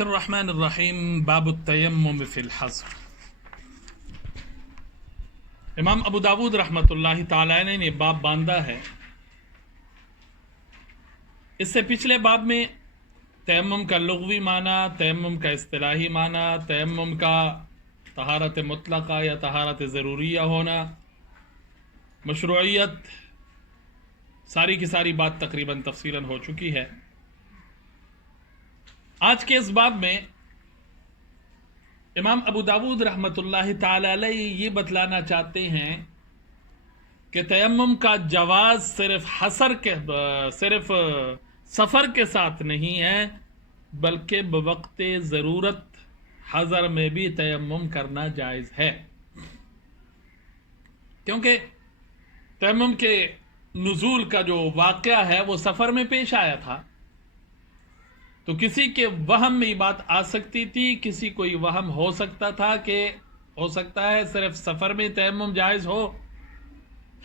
الرحمن الرحیم باب التیمم فی الحضر۔ امام ابو داود رحمۃ اللہ تعالی علیہ نے باب باندھا ہے۔ اس سے پچھلے باب میں تیمم کا لغوی معنی، تیمم کا اصطلاحی معنی، تیمم کا طہارت مطلقہ یا طہارت ضروریہ ہونا، مشروعیت، ساری کی ساری بات تقریباً تفصیلاً ہو چکی ہے۔ آج کے اس باب میں امام ابو داود رحمۃ اللہ تعالی علیہ یہ بتلانا چاہتے ہیں کہ تیمم کا جواز صرف سفر کے ساتھ نہیں ہے، بلکہ بوقت ضرورت حضر میں بھی تیمم کرنا جائز ہے، کیونکہ تیمم کے نزول کا جو واقعہ ہے وہ سفر میں پیش آیا تھا، تو کسی کے وہم میں یہ بات آ سکتی تھی، کسی کو یہ وہم ہو سکتا تھا کہ ہو سکتا ہے صرف سفر میں تیمم جائز ہو،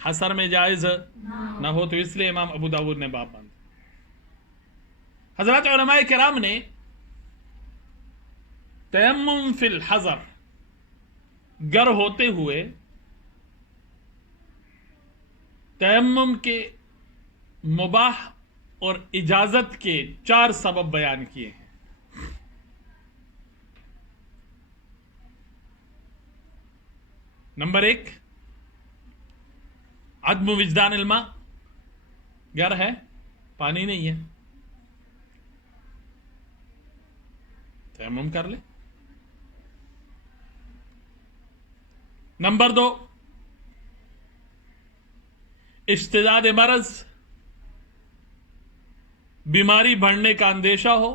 حضر میں جائز نہ ہو، تو اس لیے امام ابو داود نے باب باندھا۔ حضرات علماء کرام نے تیمم فی الحضر گر ہوتے ہوئے تیمم کے مباح اور اجازت کے 4 سبب بیان کیے ہیں۔ نمبر 1، عدم وجدان الماء، گر ہے پانی نہیں ہے، تیمم کر لے۔ نمبر 2، اشتداد مرض، بیماری بڑھنے کا اندیشہ ہو،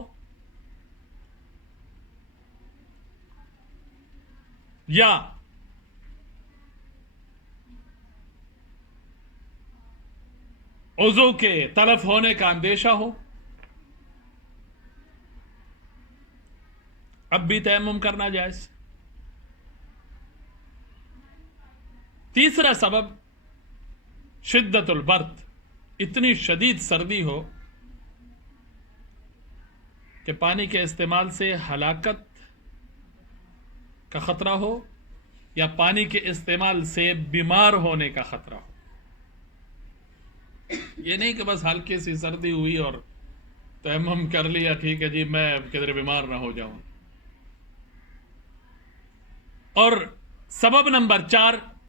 یا عضو کے تلف ہونے کا اندیشہ ہو، اب بھی تیمم کرنا جائز۔ تیسرا سبب شدت البرد، اتنی شدید سردی ہو کہ پانی کے استعمال سے ہلاکت کا خطرہ ہو، یا پانی کے استعمال سے بیمار ہونے کا خطرہ ہو۔ یہ نہیں کہ بس ہلکی سی سردی ہوئی اور تیمم کر لیا، ٹھیک ہے جی میں کدھر بیمار نہ ہو جاؤں۔ اور سبب نمبر 4،